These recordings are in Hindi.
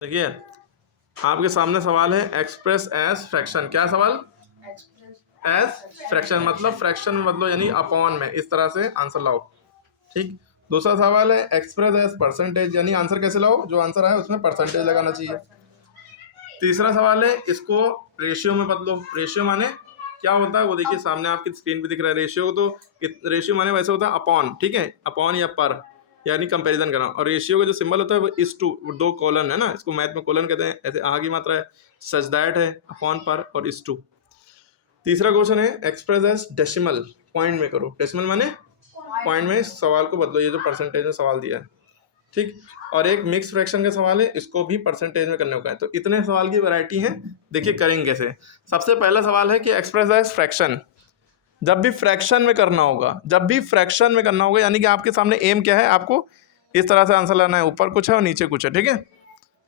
देखिए आपके सामने सवाल है एक्सप्रेस एज फ्रैक्शन। क्या सवाल? एज फ्रैक्शन मतलब फ्रैक्शन में बदलो यानी अपॉन में, इस तरह से आंसर लाओ। ठीक। दूसरा सवाल है एक्सप्रेस एज परसेंटेज, यानी आंसर कैसे लाओ, जो आंसर है उसमें परसेंटेज लगाना चाहिए। तीसरा सवाल है इसको रेशियो में बदलो। रेशियो माने क्या होता है वो देखिए सामने आपकी स्क्रीन पे दिख रहा है। रेशियो तो रेशियो माने वैसे होता है अपॉन, ठीक है, अपॉन या पर, यानी कंपैरिजन करना। और रेशियो का जो सिंबल होता है वो इस टू, दो कॉलन है ना, इसको मैथ में कॉलन कहते हैं। ऐसे आगे मात्रा है, सच दैट है अपॉन पर और इस टू। तीसरा क्वेश्चन है एक्सप्रेस एज डेसिमल, पॉइंट में करो। डेसिमल माने पॉइंट में सवाल को बदलो, ये जो परसेंटेज में सवाल दिया है। ठीक। और एक मिक्स फ्रैक्शन का सवाल है, इसको भी परसेंटेज में करने का है। तो इतने सवाल की वैरायटी है। देखिए करेंगे कैसे। सबसे पहला सवाल है कि एक्सप्रेस एज फ्रैक्शन, जब भी फ्रैक्शन में करना होगा, जब भी फ्रैक्शन में करना होगा, यानी कि आपके सामने एम क्या है, आपको इस तरह से आंसर लाना है, ऊपर कुछ है और नीचे कुछ है, ठीक है,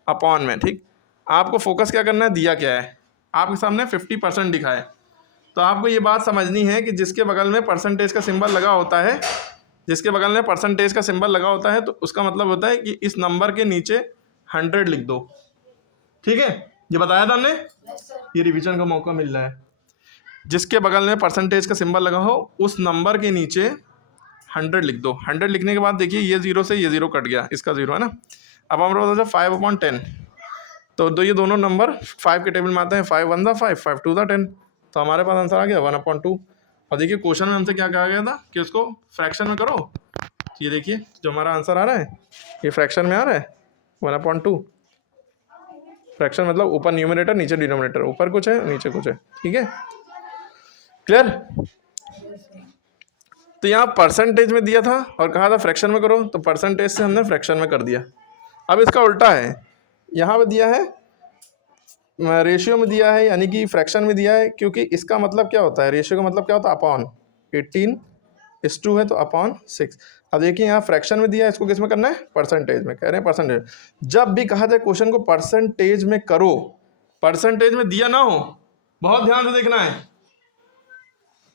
अपॉन में। ठीक। आपको फोकस क्या करना है, दिया क्या है आपके सामने 50% दिखा है। तो आपको ये बात समझनी है कि जिसके बगल में परसेंटेज का सिंबल लगा होता है, जिसके बगल में परसेंटेज का सिंबल लगा होता है, तो उसका मतलब होता है कि इस नंबर के नीचे 100 लिख दो। ठीक है, ये बताया था हमने। ये रिवीजन का मौका मिल रहा है। जिसके बगल में परसेंटेज का सिंबल लगा हो उस नंबर के नीचे 100 लिख दो। 100 लिखने के बाद देखिए ये जीरो से ये जीरो कट गया, इसका जीरो है ना। अब हमारे पास है 5/10। तो दो ये दोनों नंबर 5 के टेबल में आते हैं। 5 1 दा 5, 5 2 दा 10। तो हमारे पास आंसर आ गया 1/2। और देखिए क्वेश्चन में हमसे क्या कहा गया था कि उसको फ्रैक्शन में करो। ये देखिए जो हमारा आंसर आ रहा है ये फ्रैक्शन में आ रहा है 1/2। फ्रैक्शन मतलब ऊपर न्यूमरेटर नीचे डिनोमिनेटर, ऊपर कुछ है नीचे कुछ है। ठीक है, क्लियर। तो यहाँ परसेंटेज में दिया था और कहा था फ्रैक्शन में करो, तो परसेंटेज से हमने फ्रैक्शन में कर दिया। अब इसका उल्टा है, यहाँ पे दिया है रेशियो में दिया है, यानी कि फ्रैक्शन में दिया है, क्योंकि इसका मतलब क्या होता है, रेशियो का मतलब क्या होता है अपॉन। 18:2 है तो अपॉन 6। अब देखिए यहाँ फ्रैक्शन में दिया है, इसको किस में करना है, परसेंटेज में। कह रहे हैं परसेंटेज। जब भी कहा जाए क्वेश्चन को परसेंटेज में करो, परसेंटेज में दिया ना हो, बहुत ध्यान से देखना है।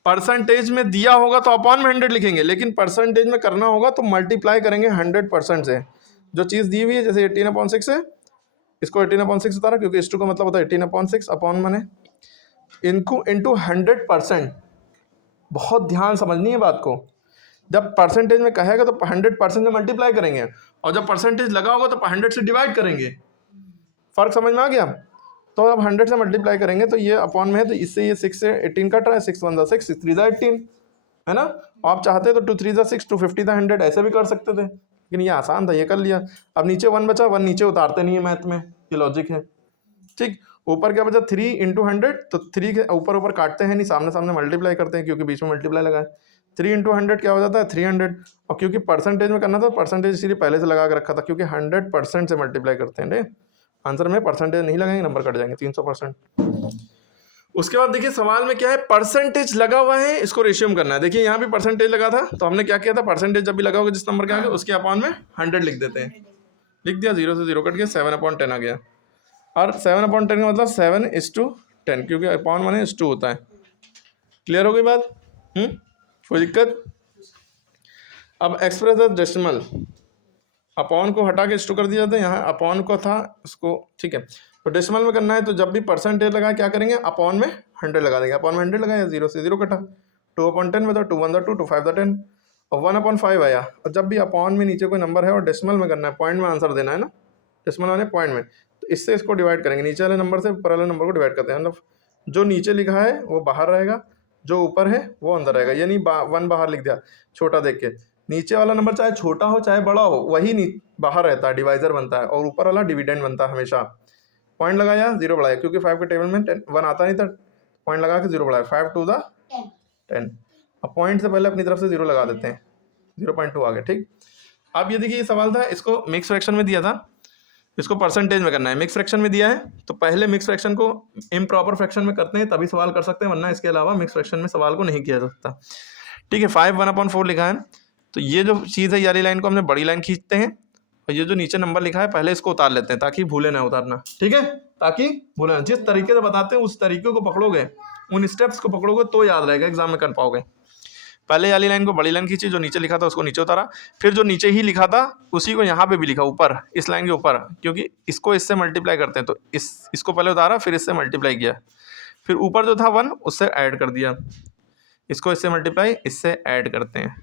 परसेंटेज में दिया होगा तो अपॉन में 100 लिखेंगे, लेकिन परसेंटेज में करना होगा तो मल्टीप्लाई करेंगे 100% से। जो चीज़ दी हुई है, जैसे 18/6 है, इसको 18/6 उतारा, क्योंकि इस टू का मतलब होता है 18/6 अपॉन माने इनको इंटू 100%। बहुत ध्यान समझनी है बात को। जब परसेंटेज में कहेगा तो 100% से मल्टीप्लाई करेंगे, और जब परसेंटेज लगा होगा तो 100 से डिवाइड करेंगे। फर्क समझ में आ गया। तो अब 100 से मल्टीप्लाई करेंगे तो ये अपॉन में है, तो इससे ये 6 से 18 कट रहा है। 6 1 6, 6 3 18, है ना। आप चाहते तो 2 3 6, 2 50 100 ऐसे भी कर सकते थे, लेकिन ये आसान था, ये कर लिया। अब नीचे 1 बचा, 1 नीचे उतारते नहीं है मैथ में, ये लॉजिक है। ठीक। ऊपर क्या बचा 3 × 100, तो 3 के ऊपर ऊपर काटते हैं नहीं, सामने सामने मल्टीप्लाई करते हैं, क्योंकि बीच में मल्टीप्लाई लगा है। 3 × 100 क्या हो जाता है 300। और क्योंकि परसेंटेज में करना था, परसेंटेज इसीलिए पहले से लगा के रखा था, क्योंकि 100% से मल्टीप्लाई करते हैं। आंसर में परसेंटेज नहीं लगाएंगे, नंबर कट जाएंगे 300%। उसके बाद देखिए सवाल में क्या है, परसेंटेज लगा हुआ है, इसको रेशियो में करना है। देखिए यहाँ भी परसेंटेज लगा था, तो हमने क्या किया था, परसेंटेज जब भी लगा होगा जिस नंबर के आगे, उसके अपॉन में 100 लिख देते हैं। लिख दिया, 0 से 0 कट गया, 7/10 आ गया। और 7/10 का मतलब 7:10, क्योंकि अपॉन माने इस टू होता है। क्लियर हो गई बात? कोई दिक्कत? अब एक्सप्रेस द डेसिमल, अपॉन को हटा के इस टू कर दिया था, यहाँ अपॉन को था इसको, ठीक है। तो डेसिमल में करना है, तो जब भी परसेंटेज लगाए क्या करेंगे, अपॉन में 100 लगा देंगे। अपॉन में 100 लगाया, 0 से 0 कटा, 2/10 में था, 2 1 2, 2 5 10, और 1/5 आया। और जब भी अपॉन में नीचे कोई नंबर है और डेसिमल में करना है, पॉइंट में आंसर देना है ना, डेसिमल माने पॉइंट में, तो इससे इसको डिवाइड करेंगे। नीचे वाले नंबर से ऊपर वाले नंबर को डिवाइड करते हैं, मतलब जो नीचे लिखा है वो बाहर रहेगा, जो ऊपर है वो अंदर रहेगा। यानी 1 बाहर लिख दिया छोटा देख के, नीचे वाला नंबर चाहे छोटा हो चाहे बड़ा हो वही बाहर रहता है, डिवाइजर बनता है, और ऊपर वाला डिविडेंड बनता है हमेशा। पॉइंट लगाया, 0 बढ़ाया, क्योंकि 5 के टेबल में 1 आता नहीं था, पॉइंट लगा के 0 बढ़ाया, 5 2 10। अब पॉइंट से पहले अपनी तरफ से 0 लगा देते हैं, 0.2 आ गया। ठीक। अब ये देखिए ये सवाल था, इसको मिक्स फ्रैक्शन में दिया था, इसको परसेंटेज में करना है। मिक्स फ्रैक्शन में दिया है, तो पहले मिक्स फ्रैक्शन को इम्प्रॉपर फ्रैक्शन में करते हैं, तभी सवाल कर सकते हैं, वरना इसके अलावा मिक्स फ्रैक्शन में सवाल को नहीं किया जा सकता। ठीक है, 5 1/4 लिखा है, तो ये जो चीज़ है, यारी लाइन को हमने बड़ी लाइन खींचते हैं, और ये जो नीचे नंबर लिखा है पहले इसको उतार लेते हैं, ताकि भूले ना उतारना। ठीक है, ताकि भूले ना, जिस तरीके से बताते हैं उस तरीके को पकड़ोगे, उन स्टेप्स को पकड़ोगे तो याद रहेगा, एग्जाम में कर पाओगे। पहले वाली लाइन को बड़ी लाइन खींची, जो नीचे लिखा था उसको नीचे उतारा, फिर जो नीचे ही लिखा था उसी को यहाँ पे भी लिखा ऊपर, इस लाइन के ऊपर, क्योंकि इसको इससे मल्टीप्लाई करते हैं, तो इसको पहले उतारा फिर इससे मल्टीप्लाई किया, फिर ऊपर जो था 1 उससे ऐड कर दिया, इसको इससे मल्टीप्लाई इससे ऐड करते हैं,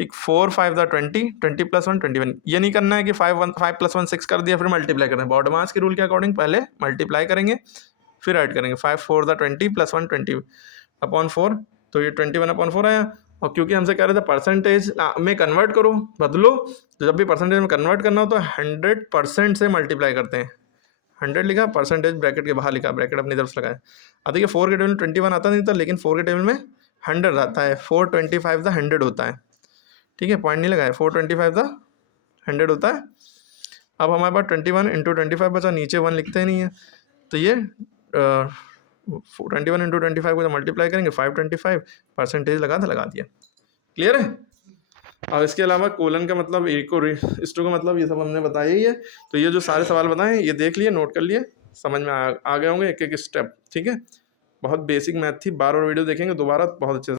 ठीक। 4 5 द 20, 20 + 1 21। ये नहीं करना है कि 5 + 1 6 कर दिया फिर मल्टीप्लाई करना है, बॉडमास के रूल के अकॉर्डिंग पहले मल्टीप्लाई करेंगे फिर ऐड करेंगे। 5 4 द 20 + 1 20/4, तो ये 21/4 आया। और क्योंकि हमसे कह रहे थे परसेंटेज में कन्वर्ट करो, बदलो, तो जब भी परसेंटेज में कन्वर्ट करना हो तो 100% से मल्टीप्लाई करते हैं। 100 लिखा, परसेंटेज ब्रैकेट के बाहर लिखा, ब्रैकेट अपनी तरफ से लगाया। अब देखिए 4 के टेबल में 21 आता नहीं था, लेकिन 4 के टेबल में 100 आता है, 425 द 100 होता है, ठीक है, पॉइंट नहीं लगाया, 425 द 100 होता है। अब हमारे पास 21 × 25 बचा, नीचे 1 लिखते ही नहीं है, तो ये 21 × 25 को जब मल्टीप्लाई करेंगे 525, परसेंटेज लगा दिया। क्लियर है। अब इसके अलावा कोलन का मतलब, इक्वल का मतलब, ये सब हमने बताया ही है। तो ये जो सारे सवाल बताए ये देख लिए, नोट कर लिए, समझ में आ गए होंगे एक एक स्टेप, ठीक है। बहुत बेसिक मैथ थी, बार बार वीडियो देखेंगे दोबारा बहुत अच्छे से